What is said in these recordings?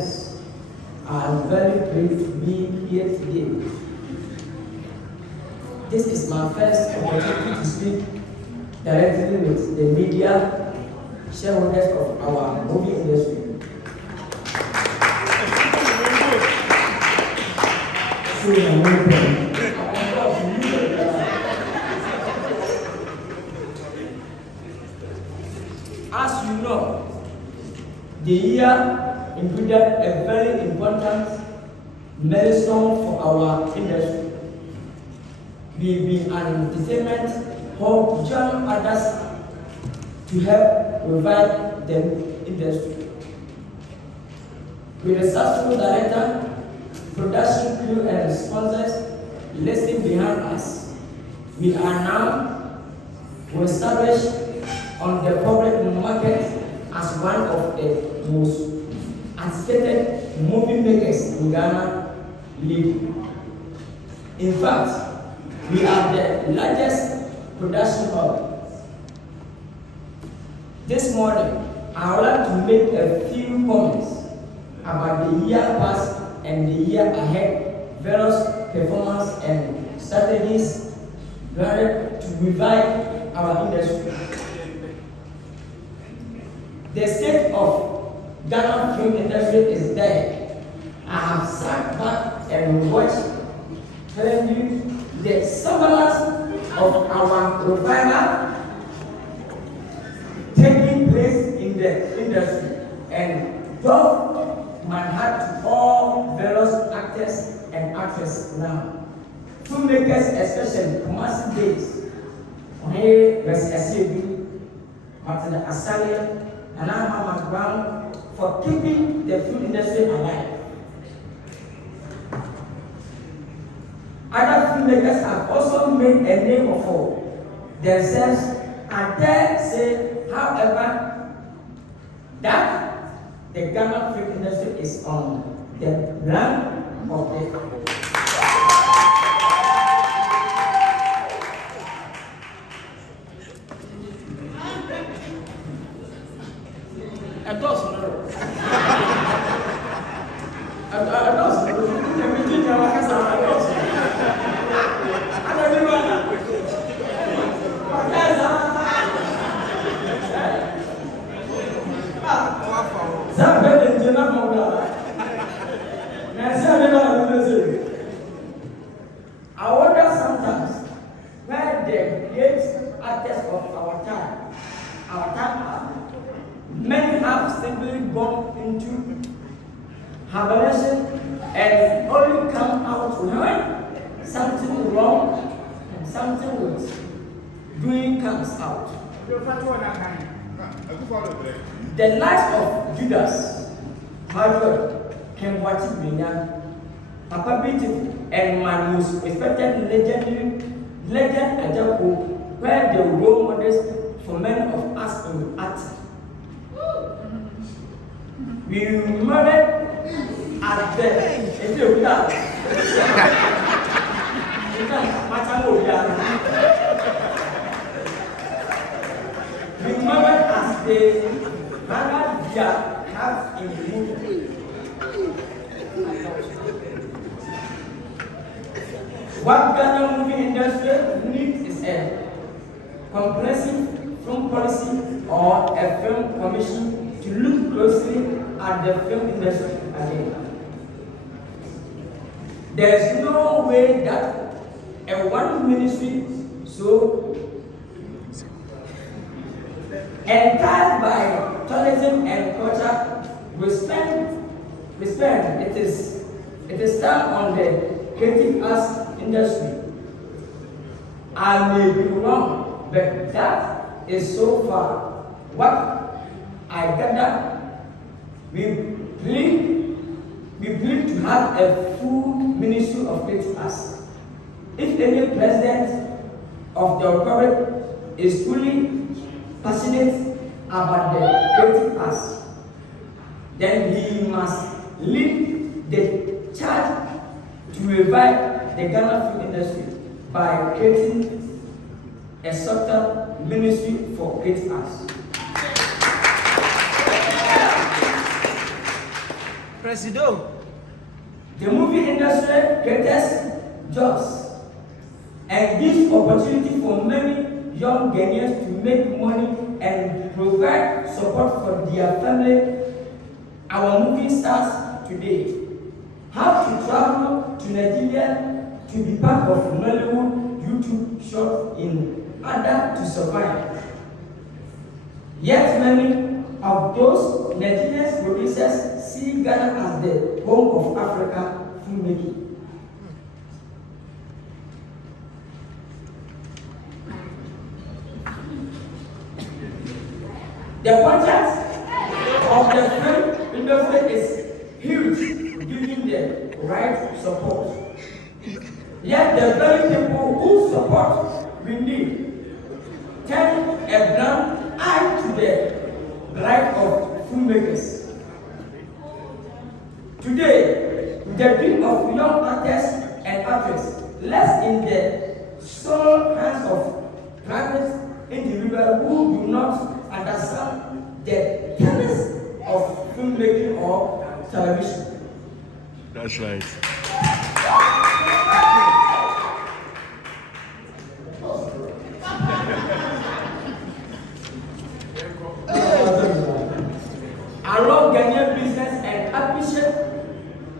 Yes, I'm very pleased to be here today. This is my first opportunity to speak directly with the media shareholders of our movie industry. As you know, the year included a very important milestone for our industry. We've been an entertainment hub to join others to help revive the industry. With a successful director, production crew and sponsors listing behind us, we are now established on the public market as one of the most anticipated movie makers in Ghana. In fact, we are the largest production hub. This morning, I would like to make a few comments about the year past and the year ahead, various performance and strategies needed to revive our industry. The state of Ghana film industry is there. I have sat back and watched, telling you the semblance of our revival taking place in the industry, and doff my hat to all various actors and actresses now. Filmmakers, especially commercial days, Ohe Vesiasibi, Martin Asali, and Ahmad Brown for keeping the film industry alive. Other filmmakers have also made a name for themselves, and dare say, however, that the Ghana film industry is on the brink of the I wonder sometimes where the great artists of our time are. Many have simply gone into hibernation and only come out when something wrong and something worth doing comes out. The likes of Judas, Kwadwo Nkansah, Papa Beautiful, and my most respected legend Ajako were the role models for many of us in art. We remember at the Ghana have in the movie. What Ghana movie industry needs is a comprehensive film policy or a film commission to look closely at the film industry again. There is no way that a one ministry so entirely by tourism and culture will spend it is done on the creative arts industry. I may be wrong, but that is so far what I gather. We believe to have a full ministry of creative arts. If any president of the republic is truly passionate about the creative arts, then he must lead the charge to revive the Ghana film industry by creating a sector ministry for creative arts. Presido. The movie industry creates jobs and gives opportunity for many young Ghanaians to make money and provide support for their family. Our movie stars today have to travel to Nigeria to be part of Nollywood YouTube short in order to survive. Yet many of those Nigerian producers see Ghana as the home of Africa filmmaking. The budget of the film industry is huge, giving the right support. Yet the very people who support we need turn a blind eye to the right of filmmakers. Today, the dream of young artists and actresses lies in the sole hands of private individuals who do not understand the tenets of filmmaking or television. That's right. I love Ghanaian business and appreciate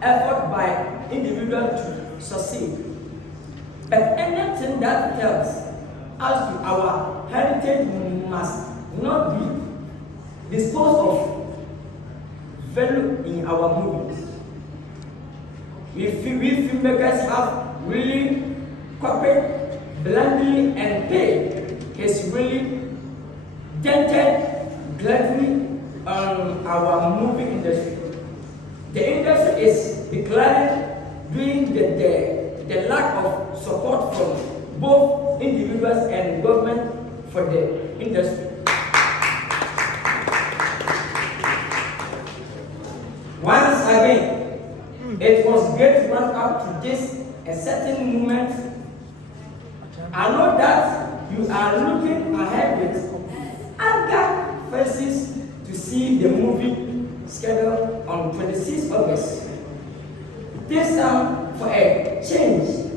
effort by individuals to succeed. But anything that tells us to our heritage must not be disposed of value in our movies. We filmmakers have really copied blindly and paid has really dented greatly on our movie industry. The industry is declaring during the lack of support from both individuals and government for the industry. Once again, it was great to run up to this exciting moment. I know that you are looking ahead with anger faces to see the movie scheduled on 26 August. This time, for a change,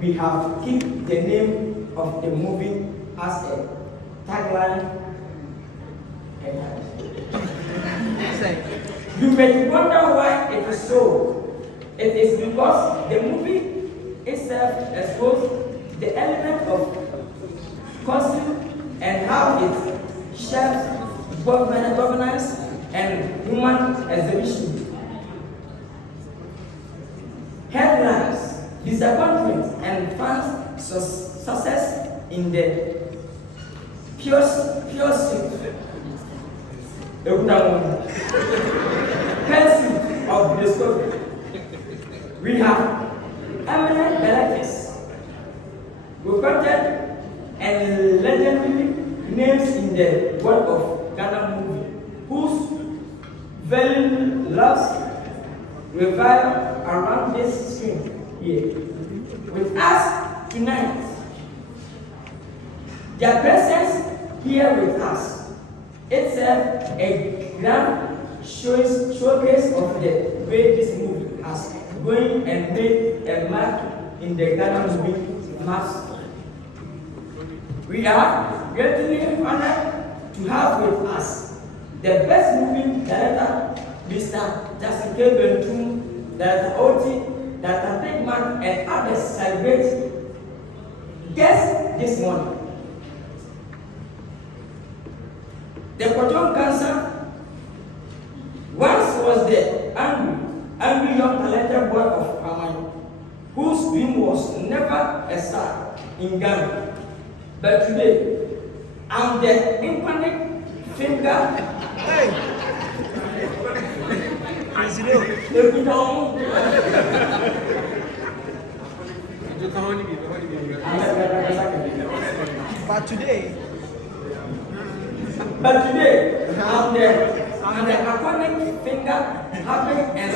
we have to keep the name of the movie as a tagline. You may wonder why it is so. It is because the movie itself exposes the element of concept and how it shapes governance and human exhibition. Headlines, disappointment, and fans' success in the pure pursuit of discovery. We have eminent directors, respected and legendary names in the world of Ghana movie, whose value loves revive around this screen here. With us tonight, their presence here with us itself a grand showcase of the way this movie has going and made a mark in the Ghana movie mass. We are greatly honored to have with us the best movie director, Mr. Justin K. Bentum, Director Oti, Director Big Man, and others celebrate guests this morning. The Kwadwo Nkansah once was the angry young talented boy of Amman, whose dream was never a star in Ghana. But today, I'm the incarnate finger. Hey! But today, I'm the iconic finger, happy and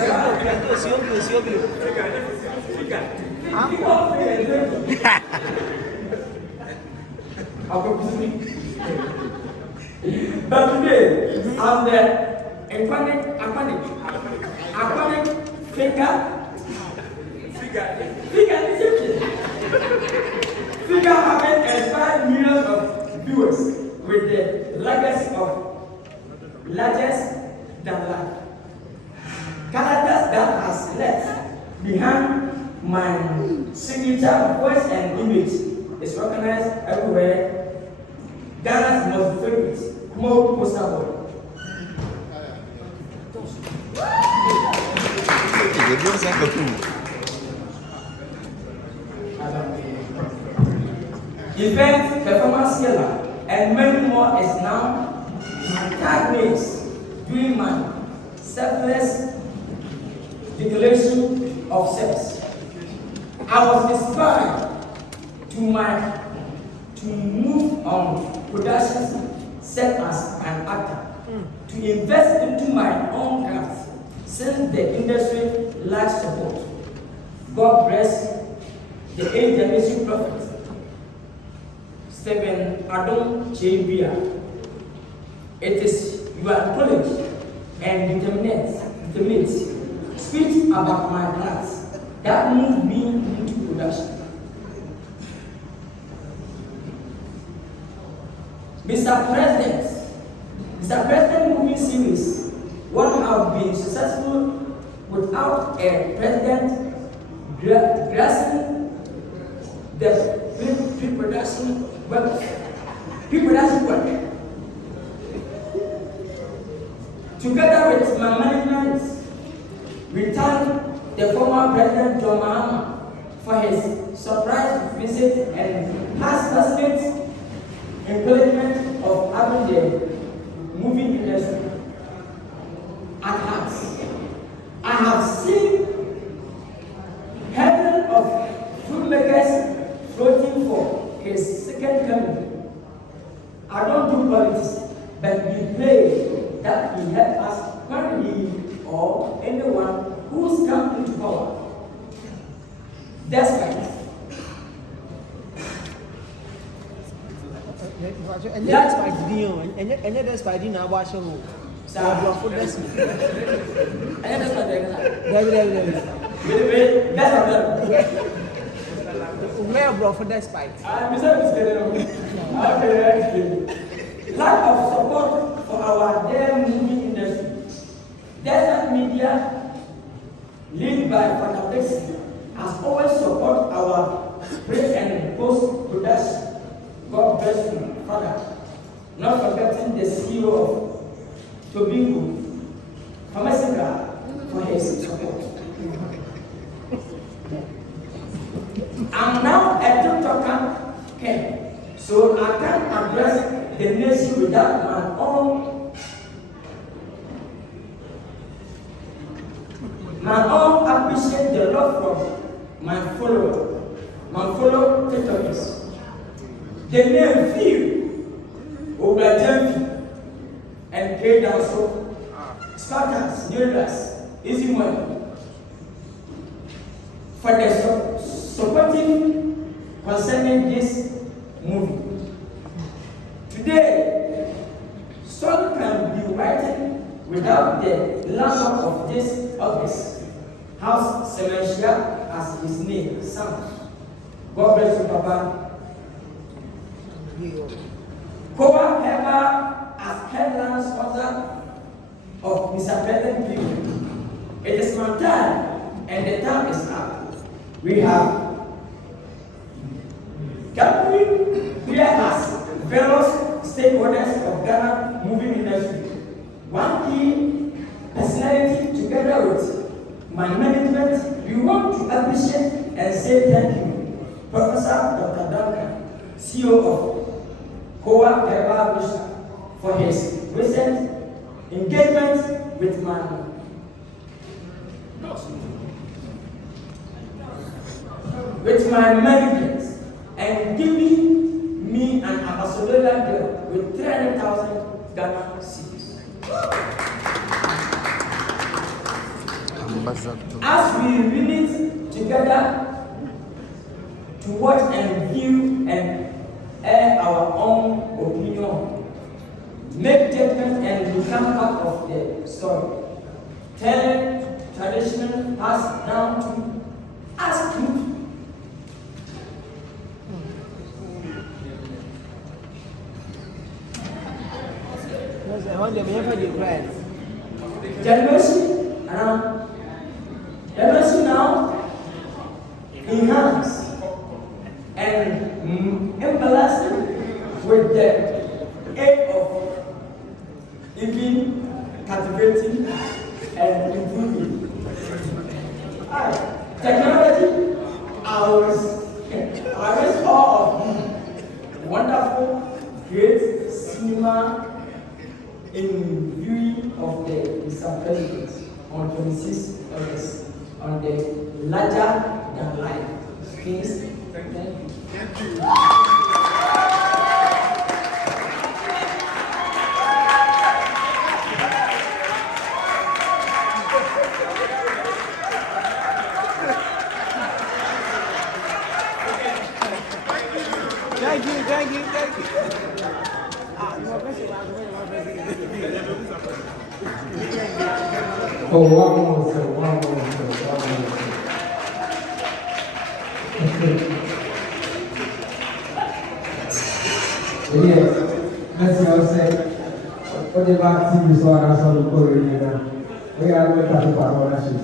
But today, I'm the iconic Figure having inspired millions of viewers with the legacy of largest than life. Characters that has left behind my signature voice and image is recognized everywhere. Ghana's most favorite more poster boy. Event, performance killer, and many more is now my tag names during my selfless declaration of sex. I was inspired to move on productions set as an actor, to invest into my own craft since the industry lacks support. God bless the eighth generation prophet, Stephen Adon Chebia. It is your knowledge and determined speech about my plans that moved me into production. Mr. President movie series wouldn't have been successful without a president grasping the pre-production work. Together with my management, we thank the former President John Mahama for his surprise visit and past passionate encouragement of having the movie industry at heart. I have seen heaven of filmmakers floating for his second coming. I don't do politics, but we pray that he help us when he or anyone who's come into power. Despite and that's by Dion, and that's by Dina Washington. So, for this, and that's what they're where for that spike. Lack of support for our damn movie industry. Desert Media, led by Father Bexley, has always supported our pre and post production. God bless you, Father. Not forgetting the CEO of Tobingo, Pharmacica, for his support. I'm now a TikToker Ken, so I can't address the nation without my own appreciate the love from my fellow TikTokers. The name Phil, Obrajanfi, and K. Danso, Spartans, Nildas, Easy Money, for the supportive concerning this movie. Today, some can be writing without the landlord of this office, House Sementia, as his name sounds. God bless you, Papa. Kowa Heba as headline sponsor of Mr. President People. It is my time and the time is up. We have gathering here as various stakeholders of Ghana movie industry. One key personality together with my management, we want to appreciate and say thank you, Professor Dr. Duncan, CEO of Kowa Heba for his recent engagement with my management and giving me an ambassadorial deal with 300,000 Ghana cedis. As we unite together to watch and view and air our own opinion, make judgment and become part of the story, telling traditional us down to ask truth. Generation now enhance and embellish with the aim of even captivating and improving. Technology, ours all of wonderful, great cinema in viewing of the disappointment on 26 August on the larger than life screens. Thank you. Thank you. Oh, one more, sir. Yes, as you said, what the vaccine is on us on the Korea, we are going to have ownership.